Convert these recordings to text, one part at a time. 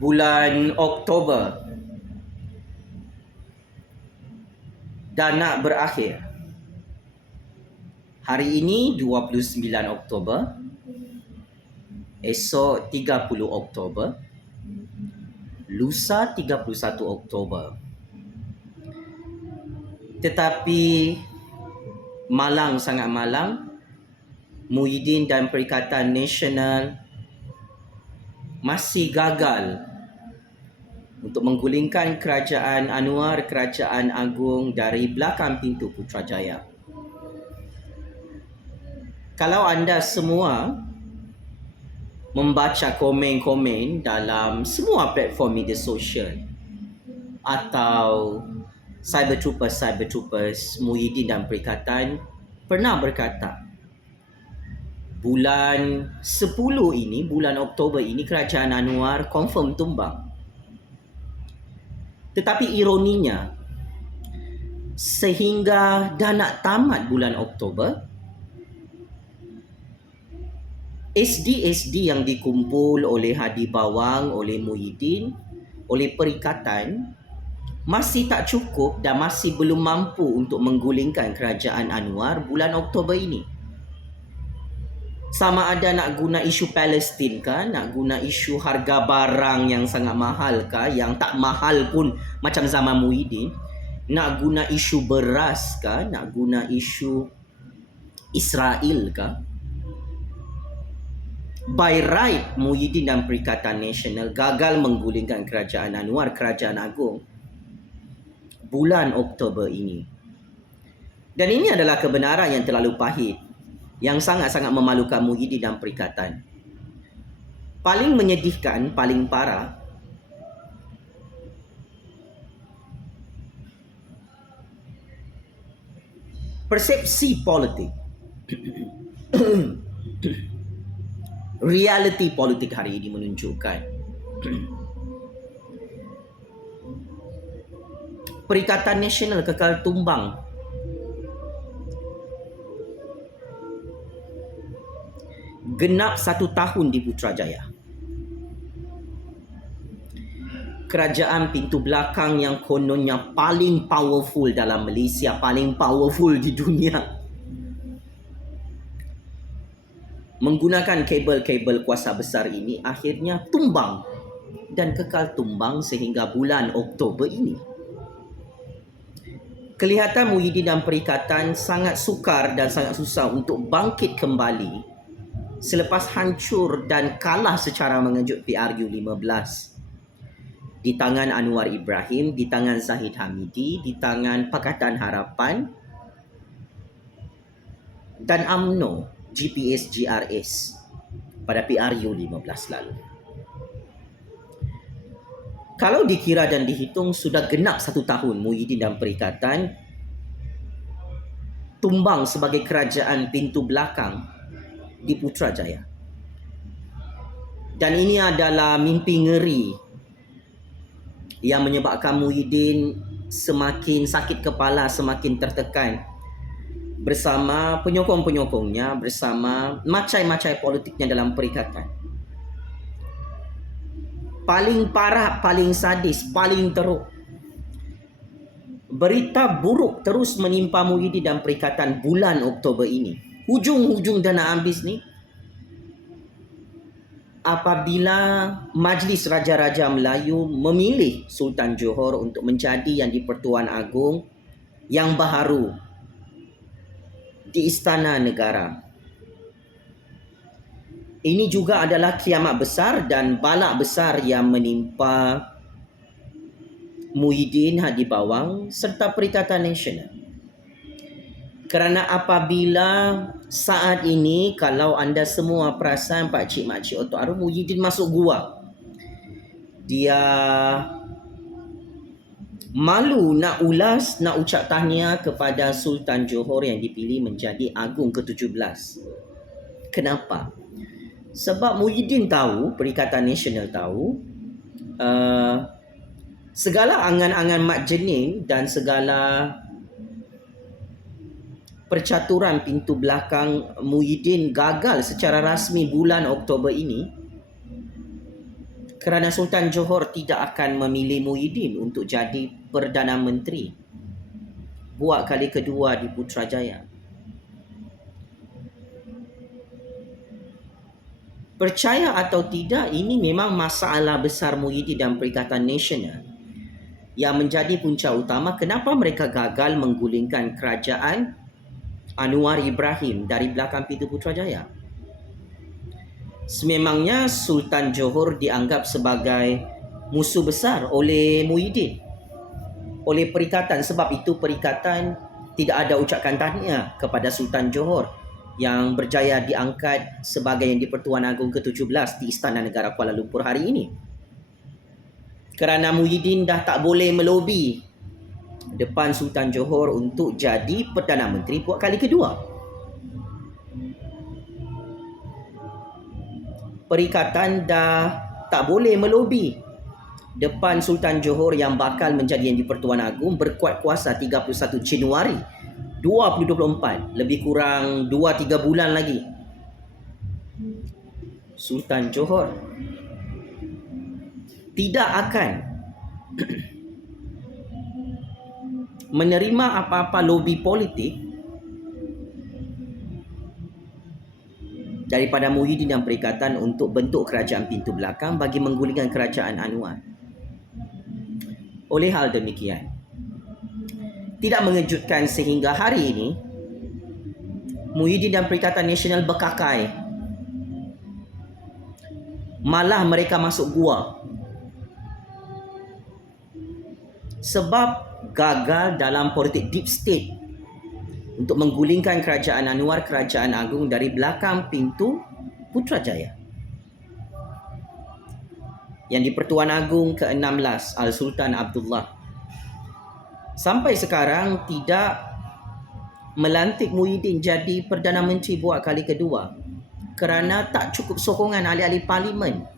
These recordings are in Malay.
bulan Oktober dah nak berakhir. Hari ini 29 Oktober, esok 30 Oktober, lusa 31 Oktober. Tetapi malang sangat malang, Muhyiddin dan Perikatan Nasional masih gagal untuk menggulingkan Kerajaan Anwar, Kerajaan Agung dari belakang pintu Putrajaya. Kalau anda semua membaca komen-komen dalam semua platform media sosial atau cyber troopers Muhyiddin dan Perikatan pernah berkata, bulan 10 ini, bulan Oktober ini, Kerajaan Anwar confirm tumbang. Tetapi ironinya, sehingga dah nak tamat bulan Oktober, SD-SD yang dikumpul oleh Hadi Bawang, oleh Muhyiddin, oleh Perikatan masih tak cukup dan masih belum mampu untuk menggulingkan Kerajaan Anwar bulan Oktober ini. Sama ada nak guna isu Palestin kah, nak guna isu harga barang yang sangat mahal kah, yang tak mahal pun macam zaman Muhyiddin, nak guna isu beras kah, nak guna isu Israel kah. By right, Muhyiddin dan Perikatan Nasional gagal menggulingkan Kerajaan Anwar, Kerajaan Agung bulan Oktober ini. Dan ini adalah kebenaran yang terlalu pahit, yang sangat-sangat memalukan Muhyiddin dan Perikatan. Paling menyedihkan, paling parah, persepsi politik realiti politik hari ini menunjukkan Perikatan Nasional kekal tumbang. Genap 1 tahun di Putrajaya. Kerajaan pintu belakang yang kononnya paling powerful dalam Malaysia, paling powerful di dunia, menggunakan kabel-kabel kuasa besar ini akhirnya tumbang dan kekal tumbang sehingga bulan Oktober ini. Kelihatan Muhyiddin dan Perikatan sangat sukar dan sangat susah untuk bangkit kembali selepas hancur dan kalah secara mengejut PRU 15 di tangan Anwar Ibrahim, di tangan Zahid Hamidi, di tangan Pakatan Harapan dan UMNO GPS GRS pada PRU 15 lalu. Kalau dikira dan dihitung sudah genap 1 tahun Muhyiddin dan Perikatan tumbang sebagai kerajaan pintu belakang di Putrajaya. Dan ini adalah mimpi ngeri yang menyebabkan Muhyiddin semakin sakit kepala, semakin tertekan bersama penyokong-penyokongnya, bersama macai-macai politiknya dalam Perikatan. Paling parah, paling sadis, paling teruk, berita buruk terus menimpa Muhyiddin dan Perikatan bulan Oktober ini. Hujung-hujung dah nak habis ni, apabila Majlis Raja-Raja Melayu memilih Sultan Johor untuk menjadi Yang di-Pertuan Agong yang baharu di Istana Negara. Ini juga adalah kiamat besar dan balak besar yang menimpa Muhyiddin, Hadi Bawang serta Perikatan Nasional. Kerana apabila saat ini, kalau anda semua perasan pakcik-makcik Otok Arum, Muhyiddin masuk gua. Dia malu nak ulas, nak ucap tahniah kepada Sultan Johor yang dipilih menjadi Agung ke-17. Kenapa? Sebab Muhyiddin tahu, Perikatan Nasional tahu, segala angan-angan Mat Jenin dan segala percaturan pintu belakang Muhyiddin gagal secara rasmi bulan Oktober ini kerana Sultan Johor tidak akan memilih Muhyiddin untuk jadi Perdana Menteri buat kali kedua di Putrajaya. Percaya atau tidak, ini memang masalah besar Muhyiddin dan Perikatan Nasional yang menjadi punca utama kenapa mereka gagal menggulingkan kerajaan Anwar Ibrahim dari belakang pintu Putrajaya. Sememangnya Sultan Johor dianggap sebagai musuh besar oleh Muhyiddin, oleh Perikatan, sebab itu Perikatan tidak ada ucapan tahniah kepada Sultan Johor yang berjaya diangkat sebagai Yang di-Pertuan Agong ke-17 di Istana Negara Kuala Lumpur hari ini. Kerana Muhyiddin dah tak boleh melobi depan Sultan Johor untuk jadi Perdana Menteri buat kali kedua. Perikatan dah tak boleh melobi depan Sultan Johor yang bakal menjadi Yang di-Pertuan Agong berkuat kuasa 31 Januari 2024, lebih kurang 2-3 bulan lagi. Sultan Johor tidak akan menerima apa-apa lobi politik daripada Muhyiddin dan Perikatan untuk bentuk kerajaan pintu belakang bagi menggulingkan kerajaan Anwar. Oleh hal demikian, tidak mengejutkan sehingga hari ini Muhyiddin dan Perikatan Nasional berkakai. Malah mereka masuk gua sebab gagal dalam politik deep state untuk menggulingkan kerajaan Anwar, kerajaan agung dari belakang pintu Putrajaya. Yang di-Pertuan Agong ke-16 Al-Sultan Abdullah sampai sekarang tidak melantik Muhyiddin jadi Perdana Menteri buat kali kedua kerana tak cukup sokongan ahli-ahli parlimen.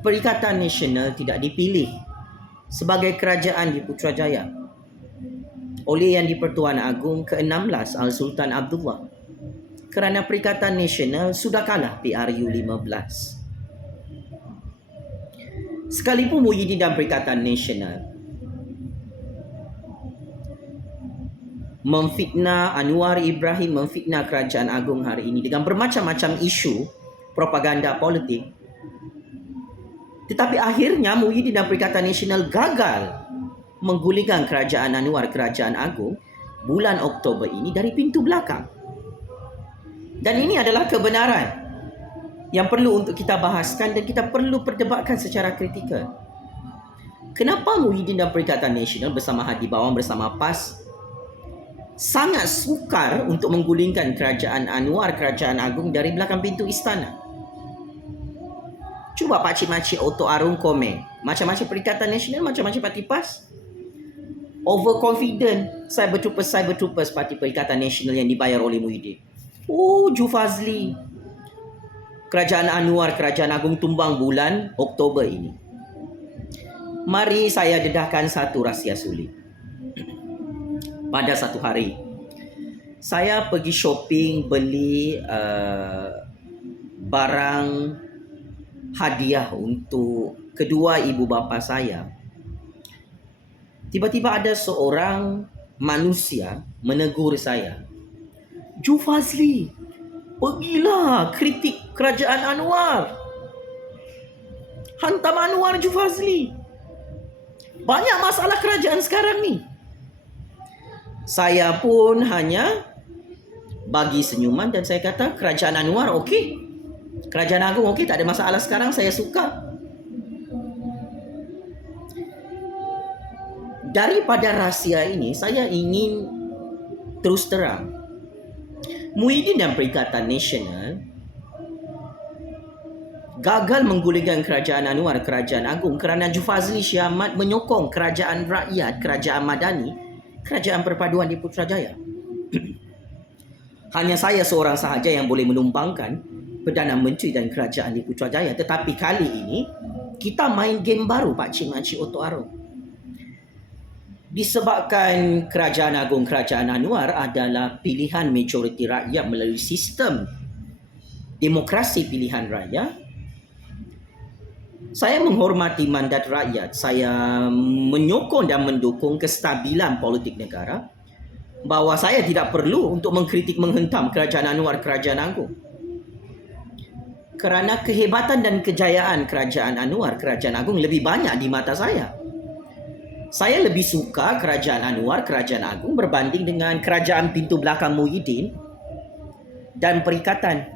Perikatan Nasional tidak dipilih sebagai kerajaan di Putrajaya oleh Yang di-Pertuan Agong ke-16 Al-Sultan Abdullah kerana Perikatan Nasional sudah kalah PRU 15. Sekalipun Muhyiddin dan Perikatan Nasional memfitnah Anwar Ibrahim, memfitnah kerajaan agung hari ini dengan bermacam-macam isu propaganda politik, tetapi akhirnya Muhyiddin dan Perikatan Nasional gagal menggulingkan kerajaan Anwar, kerajaan agung bulan Oktober ini dari pintu belakang. Dan ini adalah kebenaran yang perlu untuk kita bahaskan dan kita perlu perdebatkan secara kritikal. Kenapa Muhyiddin dan Perikatan Nasional bersama Hadi Bawang, bersama PAS sangat sukar untuk menggulingkan kerajaan Anwar, kerajaan agung dari belakang pintu istana? Cuba pakcik-makcik Oto Arung komen. Macam-macam Perikatan Nasional, macam-macam parti PAS. Overconfident cyber troopers parti Perikatan Nasional yang dibayar oleh Muhyiddin. Ju Fazli. Kerajaan Anwar, kerajaan agung tumbang bulan Oktober ini. Mari saya dedahkan satu rahsia sulit. Pada satu hari, saya pergi shopping beli barang hadiah untuk kedua ibu bapa saya. Tiba-tiba ada seorang manusia menegur saya. Ju Fazli, pergilah kritik kerajaan Anwar. Hantam Anwar, Ju Fazli. Banyak masalah kerajaan sekarang ni. Saya pun hanya bagi senyuman dan saya kata kerajaan Anwar okey. Kerajaan agung okey, tak ada masalah sekarang, saya suka. Daripada rahsia ini, saya ingin terus terang. Muhyiddin dan Perikatan Nasional gagal menggulingkan kerajaan Anwar, kerajaan agung kerana Ju Fazli Shah Ahmad menyokong kerajaan rakyat, kerajaan madani, kerajaan perpaduan di Putrajaya. Hanya saya seorang sahaja yang boleh menumbangkan Perdana Menteri dan kerajaan di Putrajaya. Tetapi kali ini kita main game baru, pakcik-makcik Oto Arung. Disebabkan kerajaan agung, kerajaan Anwar adalah pilihan majoriti rakyat melalui sistem demokrasi pilihan raya. Saya menghormati mandat rakyat. Saya menyokong dan mendukung kestabilan politik negara. Bahawa saya tidak perlu untuk mengkritik menghentam Kerajaan Anwar, Kerajaan Agung. Kerana kehebatan dan kejayaan Kerajaan Anwar, Kerajaan Agung lebih banyak di mata saya. Saya lebih suka Kerajaan Anwar, Kerajaan Agung berbanding dengan Kerajaan Pintu Belakang Muhyiddin dan Perikatan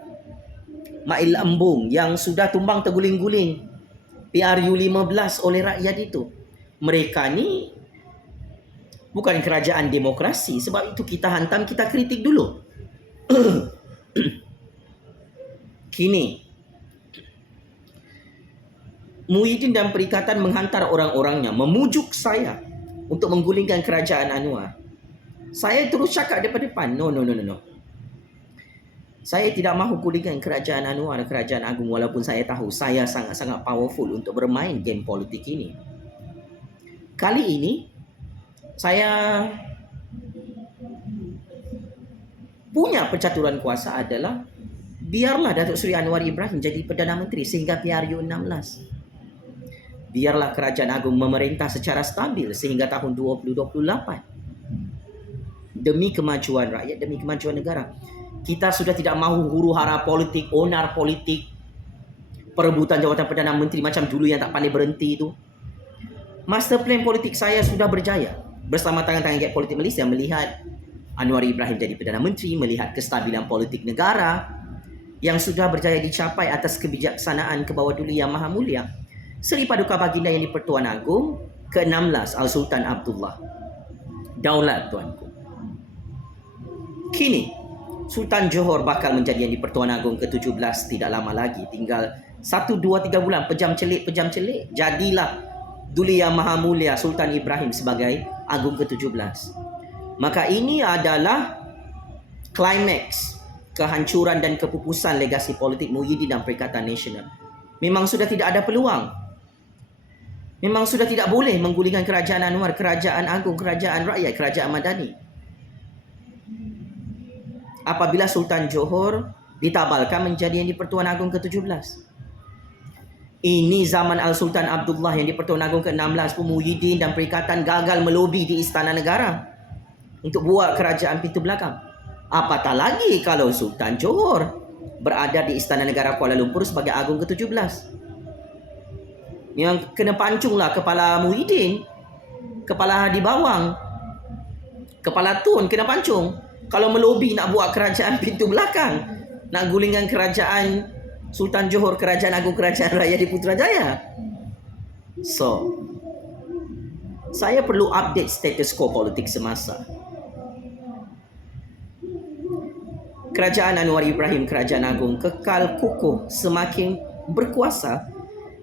Mail Embung yang sudah tumbang terguling-guling PRU 15 oleh rakyat itu. Mereka ni bukan kerajaan demokrasi. Sebab itu kita hantam, kita kritik dulu. Kini Muhyiddin dan Perikatan menghantar orang-orangnya memujuk saya untuk menggulingkan Kerajaan Anwar. Saya terus cakap daripada depan, no. Saya tidak mahu gulingkan Kerajaan Anwar, Kerajaan Agung, walaupun saya tahu saya sangat-sangat powerful untuk bermain game politik ini. Kali ini saya punya percaturan kuasa adalah biarlah Datuk Seri Anwar Ibrahim jadi Perdana Menteri sehingga PRU 16. Biarlah Kerajaan Agung memerintah secara stabil sehingga tahun 2028. Demi kemajuan rakyat, demi kemajuan negara. Kita sudah tidak mahu huru-hara politik, onar politik, perebutan jawatan Perdana Menteri macam dulu yang tak pandai berhenti itu. Master plan politik saya sudah berjaya. Bersama tangan-tangan Gap Politik Malaysia melihat Anwar Ibrahim jadi Perdana Menteri, melihat kestabilan politik negara yang sudah berjaya dicapai atas kebijaksanaan Kebawah Duli Yang Maha Mulia Seri Paduka Baginda Yang di-Pertuan Agong ke-16 Al-Sultan Abdullah. Daulat tuanku. Kini Sultan Johor bakal menjadi Yang di-Pertuan Agong ke-17 tidak lama lagi. Tinggal 1, 2, 3 bulan. Pejam celik. Jadilah Duli Yang Maha Mulia Sultan Ibrahim sebagai Agung ke-17. Maka ini adalah klimaks kehancuran dan kepupusan legasi politik Muhyiddin dan Perikatan Nasional. Memang sudah tidak ada peluang. Memang sudah tidak boleh menggulingkan Kerajaan Anwar, Kerajaan Agung, Kerajaan Rakyat, Kerajaan Madani. Apabila Sultan Johor ditabalkan menjadi Yang di-Pertuan Agong ke-17. Ini zaman Al-Sultan Abdullah Yang di-Pertuan Agong ke-16 pun Muhyiddin dan Perikatan gagal melobi di Istana Negara untuk buat kerajaan pintu belakang. Apatah lagi kalau Sultan Johor berada di Istana Negara Kuala Lumpur sebagai Agung ke-17. Yang kena pancunglah kepala Muhyiddin, kepala Hadi Bawang, kepala Tun kena pancung. Kalau melobi nak buat kerajaan pintu belakang, nak gulingkan kerajaan Sultan Johor, Kerajaan Agung, Kerajaan Rakyat di Putrajaya. So, saya perlu update status quo politik semasa. Kerajaan Anwar Ibrahim, Kerajaan Agung kekal kukuh semakin berkuasa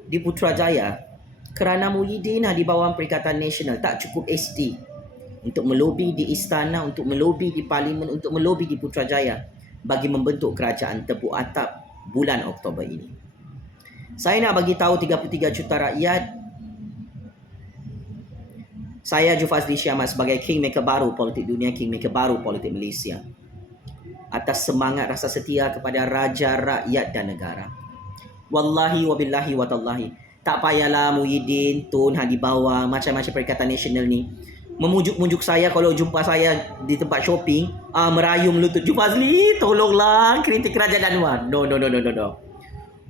di Putrajaya kerana Muhyiddin di bawah Perikatan Nasional tak cukup SD untuk melobi di istana, untuk melobi di parlimen, untuk melobi di Putrajaya bagi membentuk kerajaan tepuk atap bulan Oktober ini. Saya nak bagi tahu 33 juta rakyat, saya Jufazli Syamat sebagai kingmaker baru politik dunia, kingmaker baru politik Malaysia, atas semangat rasa setia kepada raja, rakyat dan negara. Wallahi wabillahi watallahi, tak payahlah Muhyiddin, Tun, Hadi Bawang, macam-macam Perikatan Nasional ni memujuk-mujuk saya kalau jumpa saya di tempat shopping, merayu melutut, Jufazli tolonglah kritik Kerajaan Anwar. No.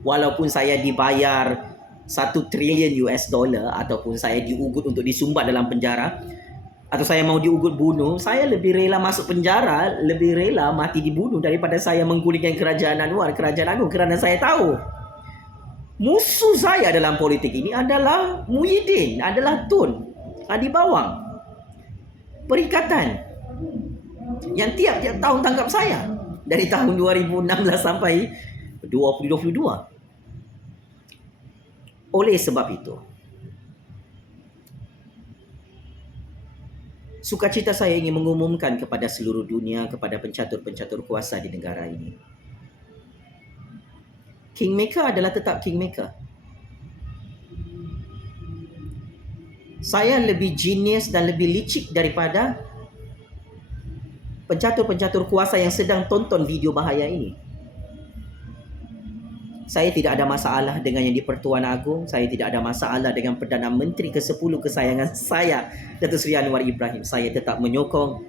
Walaupun saya dibayar 1 trilion US dollar ataupun saya diugut untuk disumbat dalam penjara, atau saya mau diugut bunuh, saya lebih rela masuk penjara, lebih rela mati dibunuh daripada saya menggulingkan Kerajaan Anwar, Kerajaan Agung, kerana saya tahu musuh saya dalam politik ini adalah Muhyiddin, adalah Tun, Hadi Bawang, Perikatan yang tiap-tiap tahun tangkap saya dari tahun 2016 sampai 2022. Oleh sebab itu, sukacita saya ingin mengumumkan kepada seluruh dunia, kepada pencatur-pencatur kuasa di negara ini, kingmaker adalah tetap kingmaker. Saya lebih genius dan lebih licik daripada pencatur-pencatur kuasa yang sedang tonton video bahaya ini. Saya tidak ada masalah dengan Yang di-Pertuan Agong. Saya tidak ada masalah dengan Perdana Menteri ke-10 kesayangan saya, Datuk Seri Anwar Ibrahim. Saya tetap menyokong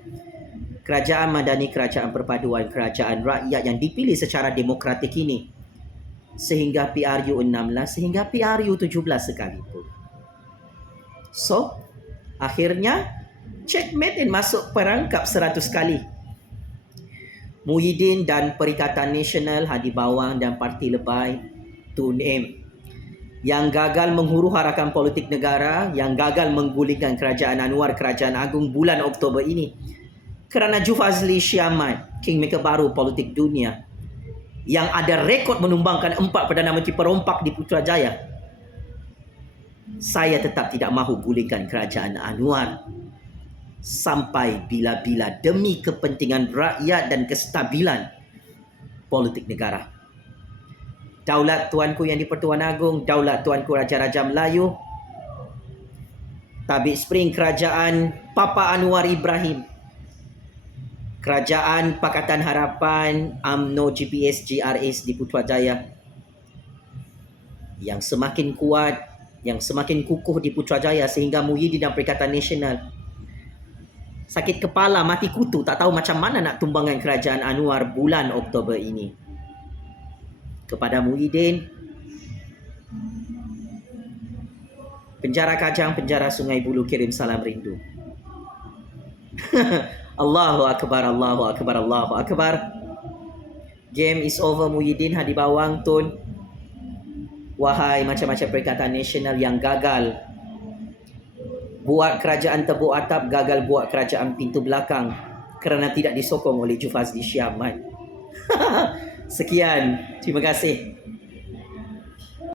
kerajaan madani, kerajaan perpaduan, kerajaan rakyat yang dipilih secara demokratik ini. Sehingga PRU 16, sehingga PRU 17 sekalipun. So, akhirnya checkmate dan masuk perangkap 100 kali. Muhyiddin dan Perikatan Nasional, Hadi Bawang dan Parti Lebay, Tun M, yang gagal menghuru-harakan politik negara, yang gagal menggulingkan kerajaan Anwar, kerajaan agung bulan Oktober ini. Kerana Jufazli Syamat, kingmaker baru politik dunia, yang ada rekod menumbangkan 4 Perdana Menteri perompak di Putrajaya. Saya tetap tidak mahu gulingkan kerajaan Anwar sampai bila-bila demi kepentingan rakyat dan kestabilan politik negara. Daulat Tuanku Yang di-Pertuan Agong, daulat Tuanku Raja-Raja Melayu, Tabik Spring Kerajaan Papa Anwar Ibrahim, Kerajaan Pakatan Harapan UMNO GPS GRS di Putrajaya, yang semakin kuat, yang semakin kukuh di Putrajaya sehingga Muhyiddin dan Perikatan Nasional sakit kepala, mati kutu, tak tahu macam mana nak tumbangkan kerajaan Anwar bulan Oktober ini. Kepada Muhyiddin, penjara Kajang, penjara Sungai Buloh, kirim salam rindu. Allahu Akbar, Allahu Akbar, Allahu Akbar. Game is over Muhyiddin, Hadi Bawang, Tun. Wahai macam-macam Perikatan Nasional yang gagal buat kerajaan tebuk atap, gagal buat kerajaan pintu belakang kerana tidak disokong oleh Jufazli Syamat. Sekian, terima kasih.